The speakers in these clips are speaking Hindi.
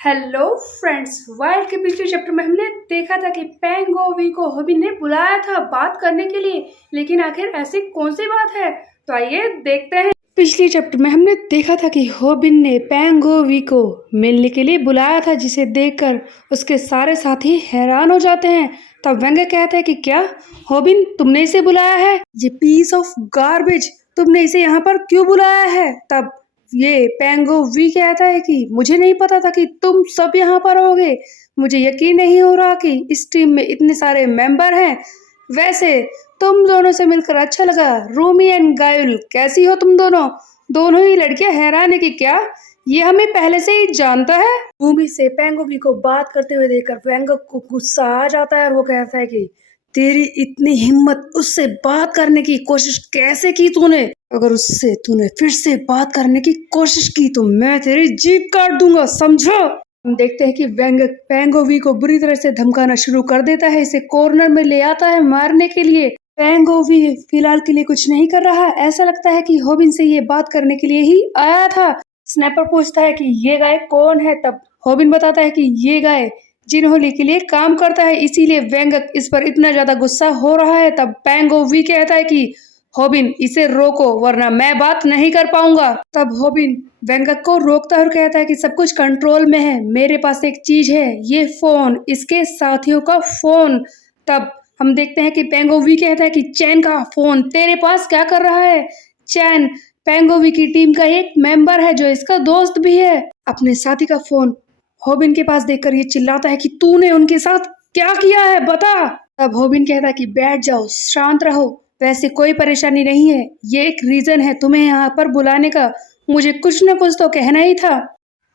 हेलो फ्रेंड्स, वाइल्ड के पिछले चैप्टर में हमने देखा था कि पेंगोवी को होबिन ने बुलाया था बात करने के लिए, लेकिन आखिर ऐसी कौन सी बात है, तो आइए देखते हैं। पिछले चैप्टर में हमने देखा था कि होबिन ने पेंगोवी को मिलने के लिए बुलाया था, जिसे देखकर उसके सारे साथी हैरान हो जाते हैं। तब वेंगे कहता है कि क्या होबिन, तुमने इसे बुलाया है? ये पीस ऑफ गार्बेज, तुमने इसे यहाँ पर क्यों बुलाया है? तब ये पेंगोवी कहता है कि मुझे नहीं पता था कि तुम सब यहाँ पर होगे। मुझे यकीन नहीं हो रहा कि इस टीम में इतने सारे मेंबर हैं। वैसे तुम दोनों से मिलकर अच्छा लगा। रूमी एंड गायुल, कैसी हो तुम दोनों? दोनों ही लड़कियां हैरान है कि क्या ये हमें पहले से ही जानता है। रूमी से पेंगोवी को बात करते हुए देखकर वेंग को गुस्सा आ जाता है और वो कहता है कि तेरी इतनी हिम्मत, उससे बात करने की कोशिश कैसे की तूने? अगर उससे तूने फिर से बात करने की कोशिश की तो मैं तेरी जीभ काट दूंगा, समझो? हम देखते हैं कि वेंग पेंगोवी को बुरी तरह से धमकाना शुरू कर देता है, इसे कॉर्नर में ले आता है मारने के लिए। पेंगोवी फिलहाल के लिए कुछ नहीं कर रहा, ऐसा लगता है कि होबिन से ये बात करने के लिए ही आया था। स्नैपर पूछता है कि ये गाय कौन है? तब होबिन बताता है कि ये गाय जिनहोली के लिए काम करता है, इसीलिए वेंग इस पर इतना ज्यादा गुस्सा हो रहा है। तब पेंगोवी कहता है कि होबिन, इसे रोको वरना मैं बात नहीं कर पाऊंगा। तब होबिन वेंगक को रोकता है और कहता है कि सब कुछ कंट्रोल में है, मेरे पास एक चीज है, ये फोन, इसके साथियों का फोन। तब हम देखते हैं कि पेंगोवी कहता है कि चैन का फोन तेरे पास क्या कर रहा है? चैन पेंगोवी की टीम का एक मेंबर है जो इसका दोस्त भी है। अपने साथी का फोन होबिन के पास देखकर ये चिल्लाता है कि तूने उनके साथ क्या किया है, बता। तब होबिन कहता है कि बैठ जाओ, शांत रहो, वैसे कोई परेशानी नहीं है, ये एक रीजन है तुम्हें यहाँ पर बुलाने का, मुझे कुछ न कुछ तो कहना ही था।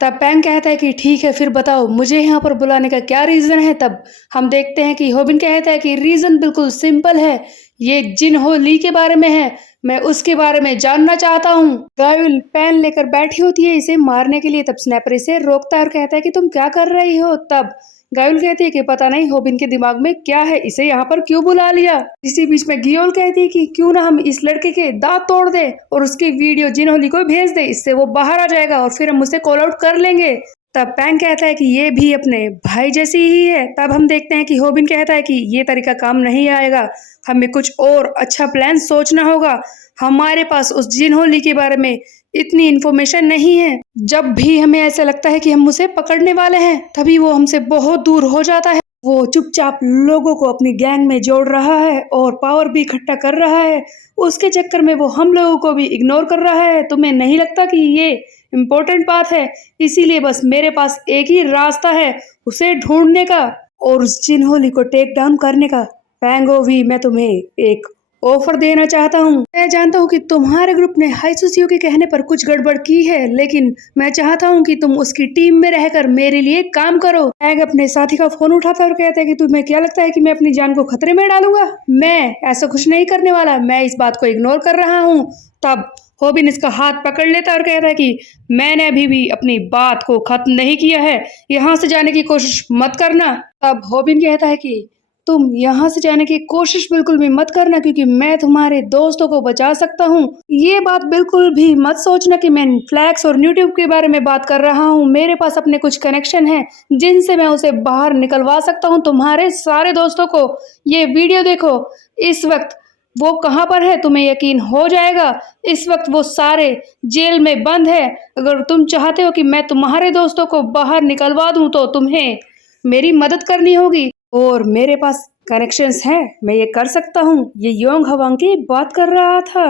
तब पैंग कहता है कि ठीक है, फिर बताओ मुझे यहाँ पर बुलाने का क्या रीजन है। तब हम देखते हैं कि होबिन कहता है कि रीजन बिल्कुल सिंपल है, ये जिनहो ली के बारे में है, मैं उसके बारे में जानना चाहता हूँ। गायुल पेन लेकर बैठी होती है इसे मारने के लिए। तब स्नैपर इसे रोकता है और कहता है कि तुम क्या कर रही हो? तब गायुल कहती है कि पता नहीं होबिन के दिमाग में क्या है, इसे यहाँ पर क्यों बुला लिया। इसी बीच में गियोल कहती है कि क्यों ना हम इस लड़के के दांत तोड़ दे और उसकी वीडियो जिनहोली को भेज दे, इससे वो बाहर आ जाएगा और फिर हम उसे कॉल आउट कर लेंगे। तब पैंग कहता है कि ये भी अपने भाई जैसी ही है। तब हम देखते हैं कि होबिन कहता है कि ये तरीका काम नहीं आएगा, हमें कुछ और अच्छा प्लान सोचना होगा, हमारे पास उस जिनहोली के बारे में इतनी इन्फॉर्मेशन नहीं है। जब भी हमें ऐसा लगता है कि हम उसे पकड़ने वाले हैं, तभी वो हमसे बहुत दूर हो जाता है। वो चुपचाप लोगों को अपनी गैंग में जोड़ रहा है और पावर भी इकट्ठा कर रहा है, उसके चक्कर में वो हम लोगों को भी इग्नोर कर रहा है। तुम्हें नहीं लगता कि ये इम्पोर्टेंट बात है? इसीलिए बस मेरे पास एक ही रास्ता है, उसे ढूंढने का और उस जिनहोली को टेक डाउन करने का। पेंगोवी, मैं तुम्हें एक ऑफर देना चाहता हूँ। मैं जानता हूँ कि तुम्हारे ग्रुप ने हाइसुसियो के कहने पर कुछ गड़बड़ की है, लेकिन मैं चाहता हूँ कि तुम उसकी टीम में रहकर मेरे लिए काम करो। पैंग अपने साथी का फोन उठाता है और कहता है कि तुम्हें क्या लगता है कि मैं अपनी जान को खतरे में डालूंगा? मैं ऐसा कुछ नहीं करने वाला, मैं इस बात को इग्नोर कर रहा हूँ। तब होबिन इसका हाथ पकड़ लेता है और कहता है कि मैंने अभी भी अपनी बात को खत्म नहीं किया है, यहाँ से जाने की कोशिश मत करना। तब होबिन कहता है कि तुम यहाँ से जाने की कोशिश बिल्कुल भी मत करना, क्योंकि मैं तुम्हारे दोस्तों को बचा सकता हूँ। ये बात बिल्कुल भी मत सोचना कि मैं फ्लैक्स और यूट्यूब के बारे में बात कर रहा हूँ, मेरे पास अपने कुछ कनेक्शन हैं जिनसे मैं उसे बाहर निकलवा सकता हूँ, तुम्हारे सारे दोस्तों को। ये वीडियो देखो, इस वक्त वो कहाँ पर है तुम्हें यकीन हो जाएगा। इस वक्त वो सारे जेल में बंद है। अगर तुम चाहते हो कि मैं तुम्हारे दोस्तों को बाहर निकलवा दूं तो तुम्हें मेरी मदद करनी होगी, और मेरे पास कनेक्शंस हैं, मैं ये कर सकता हूँ। ये योंग हवांग की बात कर रहा था।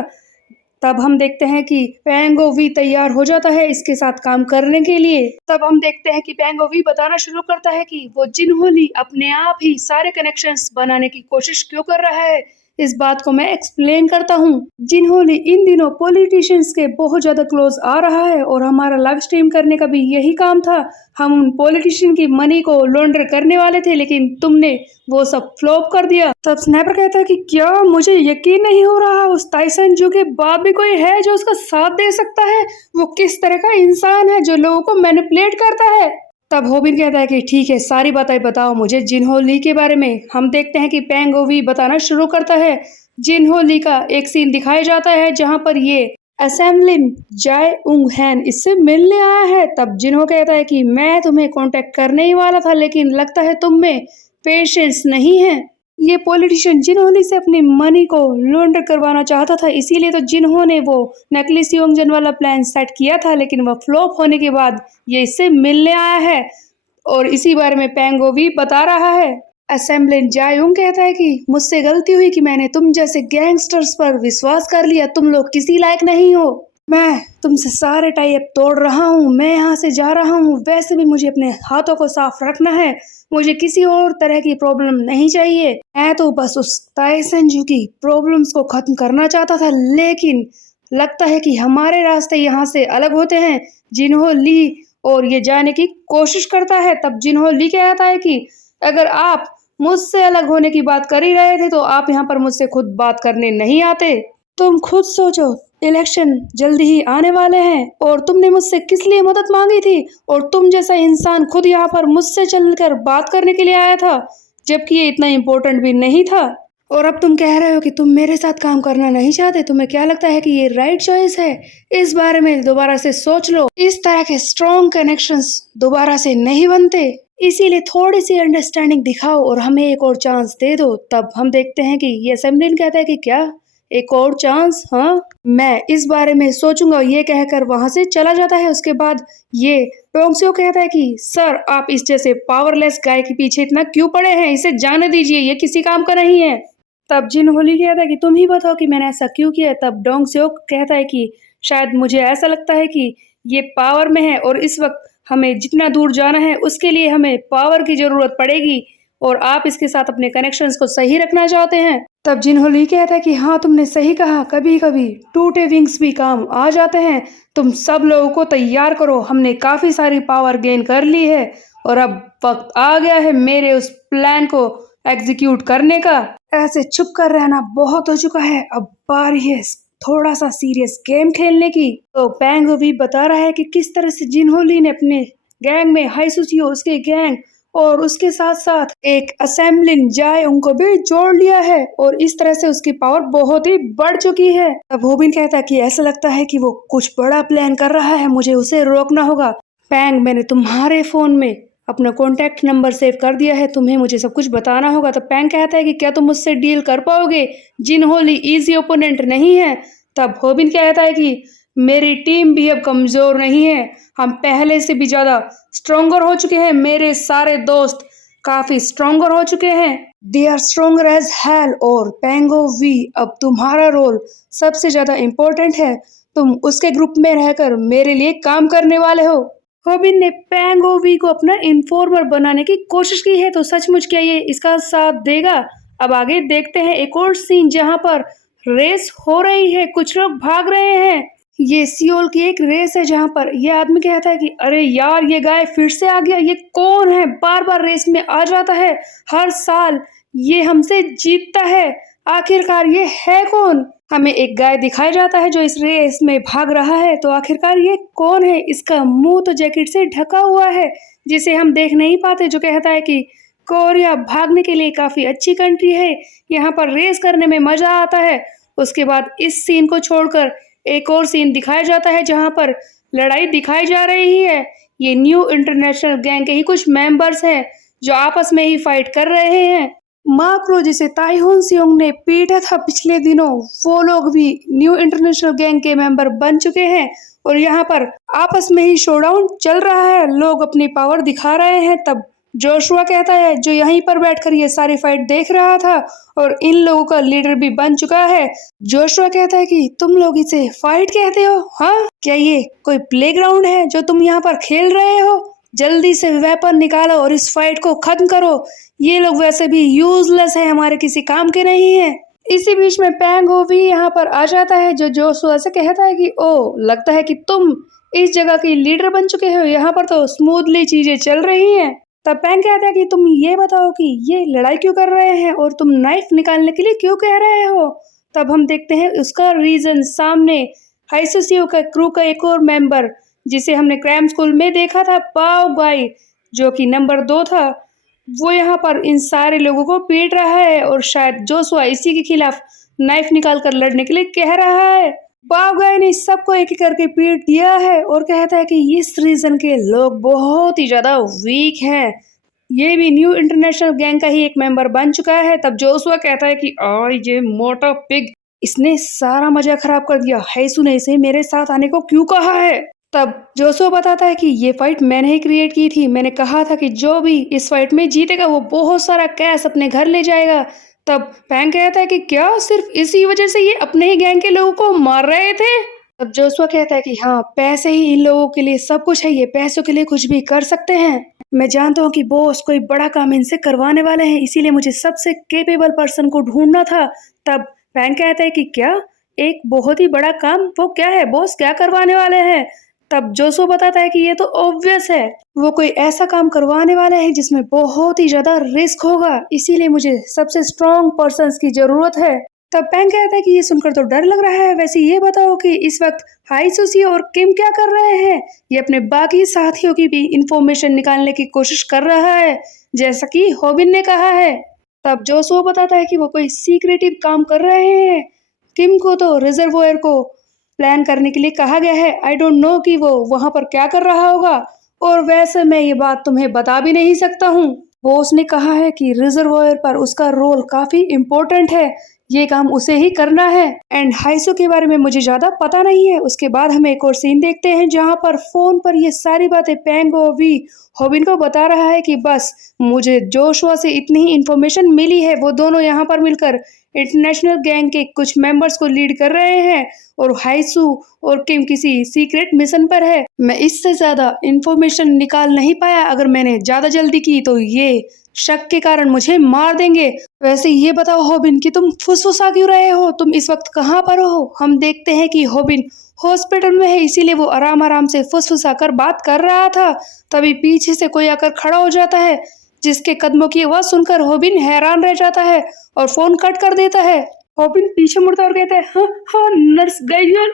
तब हम देखते हैं कि पेंगोवी तैयार हो जाता है इसके साथ काम करने के लिए। तब हम देखते हैं कि पेंगोवी बताना शुरू करता है कि वो जिनहोली अपने आप ही सारे कनेक्शंस बनाने की कोशिश क्यों कर रहा है। इस बात को मैं एक्सप्लेन करता हूँ। जिनहोली इन दिनों पॉलिटिशियंस के बहुत ज्यादा क्लोज आ रहा है और हमारा लाइव स्ट्रीम करने का भी यही काम था। हम उन पॉलिटिशियन की मनी को लॉन्ड्र करने वाले थे, लेकिन तुमने वो सब फ्लॉप कर दिया। तब स्नैपर कहता है कि क्या मुझे यकीन नहीं हो रहा, उस ताइसन जू के बाद भी कोई है जो उसका साथ दे सकता है? वो किस तरह का इंसान है जो लोगों को मैनिपुलेट करता है? तब होबिन कहता है कि ठीक है, सारी बातें बताओ मुझे जिनहोली के बारे में। हम देखते हैं कि पेंगोवी बताना शुरू करता है। जिनहोली का एक सीन दिखाया जाता है जहां पर ये असेंबलिन जाए उंग हैन इससे मिलने आया है। तब जिन्हों कहता है कि मैं तुम्हें कांटेक्ट करने ही वाला था, लेकिन लगता है तुम में पेशेंस नहीं है। ये पॉलिटिशियन जिन्होंने से अपनी मनी को लॉन्डर करवाना चाहता था, इसीलिए तो जिन्होंने वो नकली सियोंगजन वाला प्लान सेट किया था, लेकिन वह फ्लॉप होने के बाद ये इससे मिलने आया है और इसी बारे में पैंगो भी बता रहा है। असेंबलिन जायूंग कहता है कि मुझसे गलती हुई कि मैंने तुम जैसे गैंगस्टर्स पर विश्वास कर लिया, तुम लोग किसी लायक नहीं हो। मैं तुमसे सारे टाई अप तोड़ रहा हूँ, मैं यहाँ से जा रहा हूँ। वैसे भी मुझे अपने हाथों को साफ रखना है, मुझे किसी और तरह की प्रॉब्लम नहीं चाहिए। मैं तो बस उस ताइसेंजू की प्रॉब्लम्स को खत्म करना चाहता था, लेकिन लगता है कि हमारे रास्ते यहाँ से अलग होते हैं। जिन्हों ली और ये जाने की कोशिश करता है। तब जिन्हों ली कहता है कि अगर आप मुझसे अलग होने की बात कर ही रहे थे तो आप यहाँ पर मुझसे खुद बात करने नहीं आते। तुम खुद सोचो, इलेक्शन जल्दी ही आने वाले हैं और तुमने मुझसे किस लिए मदद मांगी थी, और तुम जैसा इंसान खुद यहाँ पर मुझसे चलकर बात करने के लिए आया था, जबकि ये इतना इम्पोर्टेंट भी नहीं था। और अब तुम कह रहे हो कि तुम मेरे साथ काम करना नहीं चाहते। तुम्हें क्या लगता है कि ये राइट चॉइस है? इस बारे में दोबारा से सोच लो। इस तरह के स्ट्रॉन्ग कनेक्शंस दोबारा से नहीं बनते, इसीलिए थोड़ी सी अंडरस्टैंडिंग दिखाओ और हमें एक और चांस दे दो। तब हम देखते हैं कि ये असेंबलिन कहता है कि क्या एक और चांस? हाँ, मैं इस बारे में सोचूंगा। ये कहकर वहां से चला जाता है। उसके बाद ये टोंगसियो कहता है कि सर, आप इस जैसे पावरलेस गाय के पीछे इतना क्यों पड़े हैं? इसे जाने दीजिए, ये किसी काम का नहीं है। तब जिन होली कहता है कि तुम ही बताओ कि मैंने ऐसा क्यों किया। तब डोंग सेओक कहता है कि शायद मुझे ऐसा लगता है कि ये पावर में है और इस वक्त हमें जितना दूर जाना है उसके लिए हमें पावर की जरूरत पड़ेगी और आप इसके साथ अपने कनेक्शंस को सही रखना चाहते हैं। तब जिन होली कहता है कि हाँ, तुमने सही कहा, कभी कभी टूटे विंग्स भी काम आ जाते हैं। तुम सब लोगों को तैयार करो, हमने काफी सारी पावर गेन कर ली है और अब वक्त आ गया है मेरे उस प्लान को एग्जीक्यूट करने का। ऐसे चुप कर रहना बहुत हो चुका है, अब बारी है थोड़ा सा सीरियस गेम खेलने की। तो पैंगो भी बता रहा है कि किस तरह से जिनहोली ने अपने गैंग में हाइसुसियो, उसके गैंग और उसके साथ साथ एक असेंबलिन जाए उनको भी जोड़ लिया है और इस तरह से उसकी पावर बहुत ही बढ़ चुकी है। अब होबिन कहता है कि ऐसा लगता है कि वो कुछ बड़ा प्लान कर रहा है, मुझे उसे रोकना होगा। पैंग, मैंने तुम्हारे फोन में अपना कॉन्टैक्ट नंबर सेव कर दिया है, तुम्हें मुझे सब कुछ बताना होगा। तो पैंग कहता है कि क्या तुम मुझसे डील कर पाओगे? जिनहोली इजी ओपोनेंट नहीं है। तब होबिन कहता है कि मेरी टीम भी अब कमजोर नहीं है, हम पहले से भी ज्यादा स्ट्रोंगर हो चुके हैं। मेरे सारे दोस्त काफी स्ट्रोंगर हो चुके हैं, they are stronger as hell. और पैंगो वी, अब तुम्हारा रोल सबसे ज्यादा इम्पोर्टेंट है, तुम उसके ग्रुप में रहकर मेरे लिए काम करने वाले हो। होबिन ने पैंगो वी को अपना इन्फॉर्मर बनाने की कोशिश की है, तो सचमुच क्या ये इसका साथ देगा? अब आगे देखते हैं एक और सीन जहां पर रेस हो रही है, कुछ लोग भाग रहे हैं। ये सियोल की एक रेस है जहां पर ये आदमी कहता है कि अरे यार, ये गाय फिर से आ गया, ये कौन है? बार बार रेस में आ जाता है, हर साल ये हमसे जीतता है, आखिरकार ये है कौन? हमें एक गाय दिखाया जाता है जो इस रेस में भाग रहा है, तो आखिरकार ये कौन है? इसका मुंह तो जैकेट से ढका हुआ है जिसे हम देख नहीं पाते, जो कहता है कि कोरिया भागने के लिए काफी अच्छी कंट्री है, यहाँ पर रेस करने में मजा आता है। उसके बाद इस सीन को छोड़कर एक और सीन दिखाया जाता है जहां पर लड़ाई दिखाई जा रही है। ये न्यू इंटरनेशनल गैंग के ही कुछ मेंबर्स हैं जो आपस में ही फाइट कर रहे हैं। माक्रो जिसे ताइहोन सियोंग ने पीटा था पिछले दिनों, वो लोग भी न्यू इंटरनेशनल गैंग के मेंबर बन चुके हैं और यहाँ पर आपस में ही शोडाउन चल रहा है, लोग अपनी पावर दिखा रहे हैं। तब जोशुआ कहता है, जो यहीं पर बैठकर ये सारी फाइट देख रहा था और इन लोगों का लीडर भी बन चुका है। जोशुआ कहता है कि तुम लोग इसे फाइट कहते हो? हाँ, क्या ये कोई प्लेग्राउंड है जो तुम यहाँ पर खेल रहे हो? जल्दी से वेपन निकालो और इस फाइट को खत्म करो, ये लोग वैसे भी यूजलेस है, हमारे किसी काम के नहीं है। इसी बीच में पैंगो भी यहाँ पर आ जाता है, जो जोशुआ से कहता है कि ओ, लगता है कि तुम इस जगह की लीडर बन चुके हो, यहाँ पर तो स्मूथली चीजें चल रही हैं। तब पैंग कहता है कि तुम ये बताओ कि ये लड़ाई क्यों कर रहे हैं और तुम नाइफ निकालने के लिए क्यों कह रहे हो? तब हम देखते हैं उसका रीजन सामने हाइसुसियो का क्रू का एक और मेंबर जिसे हमने क्रैम स्कूल में देखा था, पाओ गाई, जो कि नंबर 2 था, वो यहाँ पर इन सारे लोगों को पीट रहा है और शायद जोशुआ इसी के खिलाफ नाइफ निकाल कर लड़ने के लिए कह रहा है। बाप गाय ने सबको एक एक करके पीट दिया है और कहता है कि इस रीजन के लोग बहुत ही ज्यादा वीक हैं। ये भी न्यू इंटरनेशनल गैंग का ही एक मेंबर बन चुका है। तब जोशुआ कहता है कि आई ये मोटा पिग, इसने सारा मजा खराब कर दिया। हैसू ने इसे मेरे साथ आने को क्यों कहा है? तब जोशुआ बताता है कि ये फाइट मैंने ही क्रिएट की थी। मैंने कहा था कि जो भी इस फाइट में जीतेगा वो बहुत सारा कैश अपने घर ले जाएगा। तब पैंग कहता है कि क्या सिर्फ इसी वजह से ये अपने ही गैंग के लोगों को मार रहे थे? तब जोशुआ कहता है कि हाँ, पैसे ही इन लोगों के लिए सब कुछ है, ये पैसों के लिए कुछ भी कर सकते हैं। मैं जानता हूँ कि बॉस कोई बड़ा काम इनसे करवाने वाले हैं, इसीलिए मुझे सबसे केपेबल पर्सन को ढूंढना था। तब पैंग कहता है कि क्या एक बहुत ही बड़ा काम? वो क्या है बॉस, क्या करवाने वाले हैं? तब जोशुआ बताता है कि ये तो ऑब्वियस है, वो कोई ऐसा काम करवाने वाले हैं जिसमें बहुत ही ज्यादा रिस्क होगा, इसीलिए मुझे सबसे स्ट्रॉन्ग पर्सन्स की जरूरत है। तब पैंग कहता है कि ये सुनकर तो डर लग रहा है। वैसे ये बताओ कि इस वक्त हाई सुसी और किम क्या कर रहे हैं? ये अपने बाकी साथियों की भी इंफॉर्मेशन निकालने की कोशिश कर रहा है, जैसा कि होबिन ने कहा है। तब जोशुआ बताता है कि वो कोई सीक्रेटिव काम कर रहे हैं। किम को तो रिजर्वोयर को प्लान करने के लिए कहा गया है। आई डोंट नो कि वो वहां पर क्या कर रहा होगा, और वैसे मैं ये बात तुम्हें बता भी नहीं सकता हूँ। बॉस ने कहा है कि रिजर्वोयर पर उसका रोल काफी इम्पोर्टेंट है, ये काम उसे ही करना है। एंड हाइसो के बारे में मुझे ज्यादा पता नहीं है। उसके बाद हम एक और सीन देखते हैं जहाँ पर फोन पर ये सारी बातें पैंगो वी होबिन को बता रहा है कि बस मुझे जोशुआ से इतनी ही इंफॉर्मेशन मिली है। वो दोनों यहाँ पर मिलकर इंटरनेशनल गैंग के कुछ मेंबर्स को लीड कर रहे हैं और हाइसू और किम किसी सीक्रेट मिशन पर है। मैं इससे ज्यादा इंफॉर्मेशन निकाल नहीं पाया। अगर मैंने ज्यादा जल्दी की तो ये शक के कारण मुझे मार देंगे। वैसे ये बताओ होबिन कि तुम फुसफुसा क्यों रहे हो? तुम इस वक्त कहाँ पर हो? हम देखते हैं कि होबिन हॉस्पिटल में है, इसीलिए वो आराम आराम से फुसफुसा कर बात कर रहा था। तभी पीछे से कोई आकर खड़ा हो जाता है, जिसके कदमों की आवाज सुनकर होबिन हैरान रह जाता है और फोन कट कर देता है। होबिन पीछे मुड़ता और कहता है, हाँ हाँ नर्स गैब्रियल,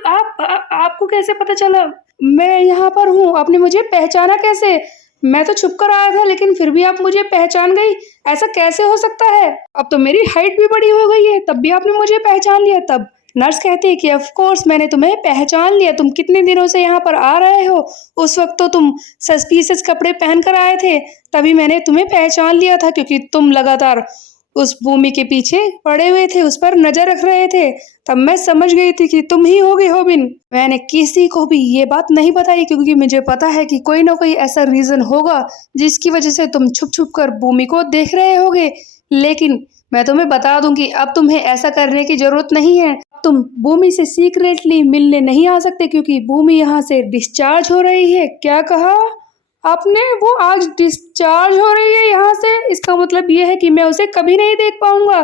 आपको कैसे पता चला? मैं यहाँ पर हूँ, आपने मुझे पहचाना कैसे? मैं तो छुप कर आया था, लेकिन फिर भी आप मुझे पहचान गई, ऐसा कैसे हो सकता है? अब तो मेरी हाइट भी बड़ी हो गई है, तब भी आपने मुझे पहचान लिया। तब नर्स कहती है कि ऑफ कोर्स मैंने तुम्हें पहचान लिया, तुम कितने दिनों से यहाँ पर आ रहे हो। उस वक्त तो तुम सस्पिशियस कपड़े पहन कर आए थे, तभी मैंने तुम्हें पहचान लिया था, क्योंकि तुम लगातार उस भूमि के पीछे पड़े हुए थे, उस पर नजर रख रहे थे। तब मैं समझ गई थी कि तुम ही होगे होबिन। मैंने किसी को भी ये बात नहीं बताई, क्योंकि मुझे पता है कि कोई ना कोई ऐसा रीजन होगा जिसकी वजह से तुम छुप छुप कर भूमि को देख रहे होगे। लेकिन मैं तुम्हें बता दूं कि अब तुम्हें ऐसा करने की जरूरत नहीं है। तुम भूमि से सीक्रेटली मिलने नहीं आ सकते, क्योंकि भूमि यहाँ से डिस्चार्ज हो रही है। क्या कहा आपने? वो आज डिस्चार्ज हो रही है यहाँ से? इसका मतलब ये है कि मैं उसे कभी नहीं देख पाऊंगा।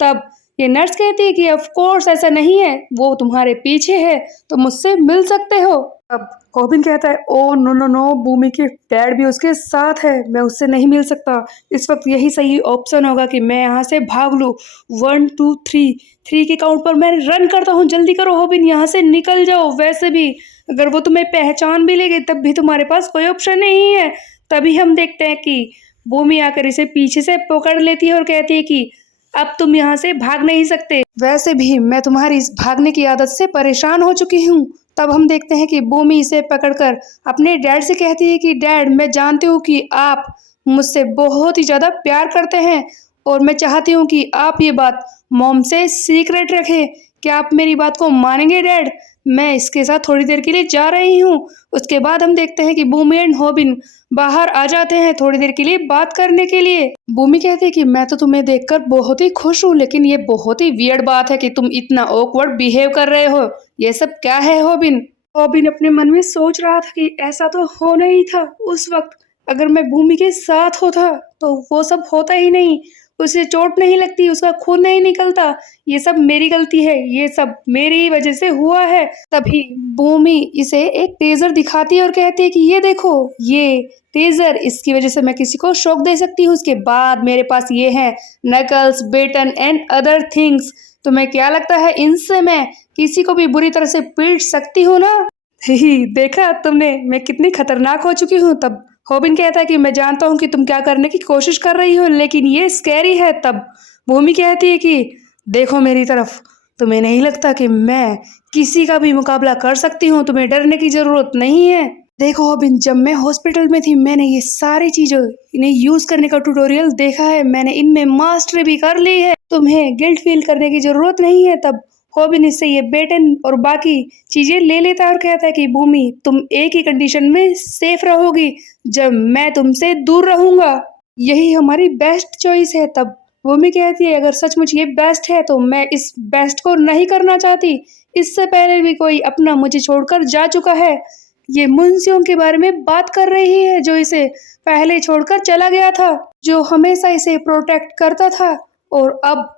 तब ये नर्स कहती है कि ऑफ कोर्स ऐसा नहीं है, वो तुम्हारे पीछे है, तो मुझसे मिल सकते हो। अब होबिन कहता है, ओ नो नो नो, भूमि के डैड भी उसके साथ है, मैं उससे नहीं मिल सकता। इस वक्त यही सही ऑप्शन होगा कि मैं यहाँ से भाग लूँ। 1 2 3, 3 के काउंट पर मैं रन करता हूँ। जल्दी करो होबिन, यहाँ से निकल जाओ। वैसे भी अगर वो तुम्हें पहचान भी लेगी तब भी तुम्हारे पास कोई ऑप्शन नहीं है। तभी हम देखते हैं कि भूमि आकर इसे पीछे से पकड़ लेती है और कहती है कि अब तुम यहाँ से भाग नहीं सकते। वैसे भी मैं तुम्हारी इस भागने की आदत से परेशान हो चुकी हूँ। तब हम देखते हैं कि भूमि इसे पकड़कर अपने डैड से कहती है कि डैड, मैं जानती हूँ कि आप मुझसे बहुत ही ज़्यादा प्यार करते हैं, और मैं चाहती हूँ कि आप ये बात मॉम से सीक्रेट रखें। क्या आप मेरी बात को मानेंगे डैड? मैं इसके साथ थोड़ी देर के लिए जा रही हूँ। उसके बाद हम देखते हैं कि भूमि एंड होबिन बाहर आ जाते हैं थोड़ी देर के लिए बात करने के लिए। भूमि कहती है कि मैं तो तुम्हें देखकर बहुत ही खुश हूँ, लेकिन ये बहुत ही वियर्ड बात है कि तुम इतना ऑकवर्ड बिहेव कर रहे हो। ये सब क्या है होबिन? होबिन अपने मन में सोच रहा था कि ऐसा तो होना ही था। उस वक्त अगर मैं भूमि के साथ होता तो वो सब होता ही नहीं, उसे चोट नहीं लगती, उसका खून नहीं निकलता। ये सब मेरी गलती है, ये सब मेरी वजह से हुआ है। तभी भूमि इसे एक टेजर दिखाती है और कहती है कि ये देखो, ये टेजर, इसकी वजह से मैं किसी को शॉक दे सकती हूँ। उसके बाद मेरे पास ये है knuckles, baton and other things. तुम्हें क्या लगता है इनसे मैं किसी को भी बुरी तरह से पीट सकती हूँ ना? ही देखा तुमने मैं कितनी खतरनाक हो चुकी हूँ। तब होबिन कहता है कि मैं जानता हूँ कि तुम क्या करने की कोशिश कर रही हो, लेकिन ये स्कैरी है। तब भूमि कहती है कि देखो मेरी तरफ, तुम्हें नहीं लगता कि मैं किसी का भी मुकाबला कर सकती हूँ? तुम्हें डरने की जरूरत नहीं है। देखो हॉबिन, जब मैं हॉस्पिटल में थी मैंने ये सारी चीजें इन्हें यूज करने का ट्यूटोरियल देखा है, मैंने इनमें मास्टरी भी कर ली है। तुम्हें गिल्ट फील करने की जरूरत नहीं है। तब हॉबिन इससे ये बेटन और बाकी चीजें ले लेता है और कहता है कि भूमि तुम एक ही कंडीशन में सेफ रहोगी, जब मैं तुमसे दूर रहूंगा। यही हमारी बेस्ट चॉइस है। तब भूमि कहती है अगर सचमुच ये बेस्ट है तो मैं इस बेस्ट को नहीं करना चाहती। इससे पहले भी कोई अपना मुझे छोड़कर जा चुका है। ये मुंशियों के बारे में बात कर रही है जो इसे पहले छोड़कर चला गया था, जो हमेशा इसे प्रोटेक्ट करता था। और अब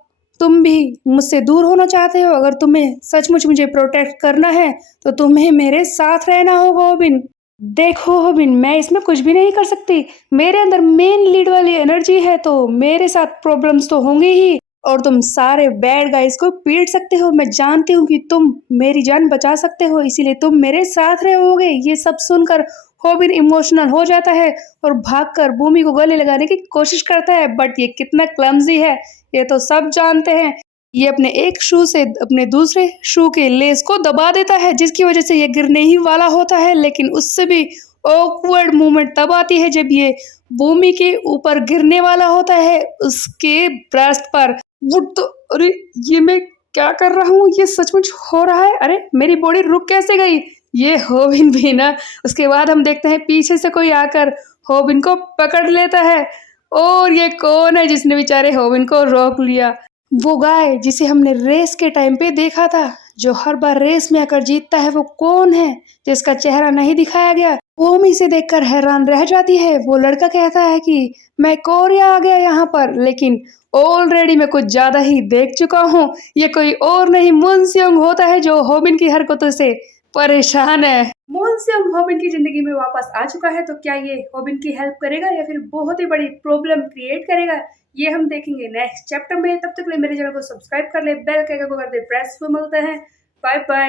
तुम भी मुझसे दूर होना चाहते हो। अगर तुम्हें सचमुच मुझे प्रोटेक्ट करना है तो तुम्हें मेरे साथ रहना होगा हॉबिन। देखो हॉबिन, मैं इसमें कुछ भी नहीं कर सकती। मेरे अंदर मेन लीड वाली एनर्जी है तो मेरे साथ प्रॉब्लम्स तो होंगी ही, और तुम सारे बैड गाइस को पीट सकते हो। मैं जानती हूँ कि तुम मेरी जान बचा सकते हो, इसीलिए तुम मेरे साथ रहोगे। ये सब सुनकर हॉबिन इमोशनल हो जाता है और भागकर भूमि को गले लगाने की कोशिश करता है, बट ये कितना क्लमजी है ये तो सब जानते हैं। ये अपने एक शू से अपने दूसरे शू के लेस को दबा देता है, जिसकी वजह से ये गिरने ही वाला होता है। लेकिन उससे भी ऑकवर्ड मूवमेंट तब आती है जब ये भूमि के ऊपर गिरने वाला होता है, उसके ब्रेस्ट पर। वो तो अरे, ये मैं क्या कर रहा हूँ? ये सचमुच हो रहा है? अरे मेरी बॉडी रुक कैसे गई? ये हॉबिन भी ना। उसके बाद हम देखते हैं पीछे से कोई आकर हॉबिन को पकड़ लेता है। और ये कौन है जिसने बेचारे हॉबिन को रोक लिया? वो गाय जिसे हमने रेस के टाइम पे देखा था, जो हर बार रेस में आकर जीतता है। वो कौन है जिसका चेहरा नहीं दिखाया गया? भूमि से देखकर हैरान रह जाती है। वो लड़का कहता है कि मैं कोरिया आ गया यहाँ पर, लेकिन ऑलरेडी मैं कुछ ज्यादा ही देख चुका हूँ। ये कोई और नहीं मुनस्योंग होता है जो हॉबिन की हरकतों से परेशान है। मुनस्योंग हॉबिन की जिंदगी में वापस आ चुका है, तो क्या ये हॉबिन की हेल्प करेगा या फिर बहुत ही बड़ी प्रॉब्लम क्रिएट करेगा? ये हम देखेंगे नेक्स्ट चैप्टर में। तब तक के लिए मेरे चैनल को सब्सक्राइब कर ले, बेल के आइकन को कर दे प्रेस। मिलते हैं, बाय बाय।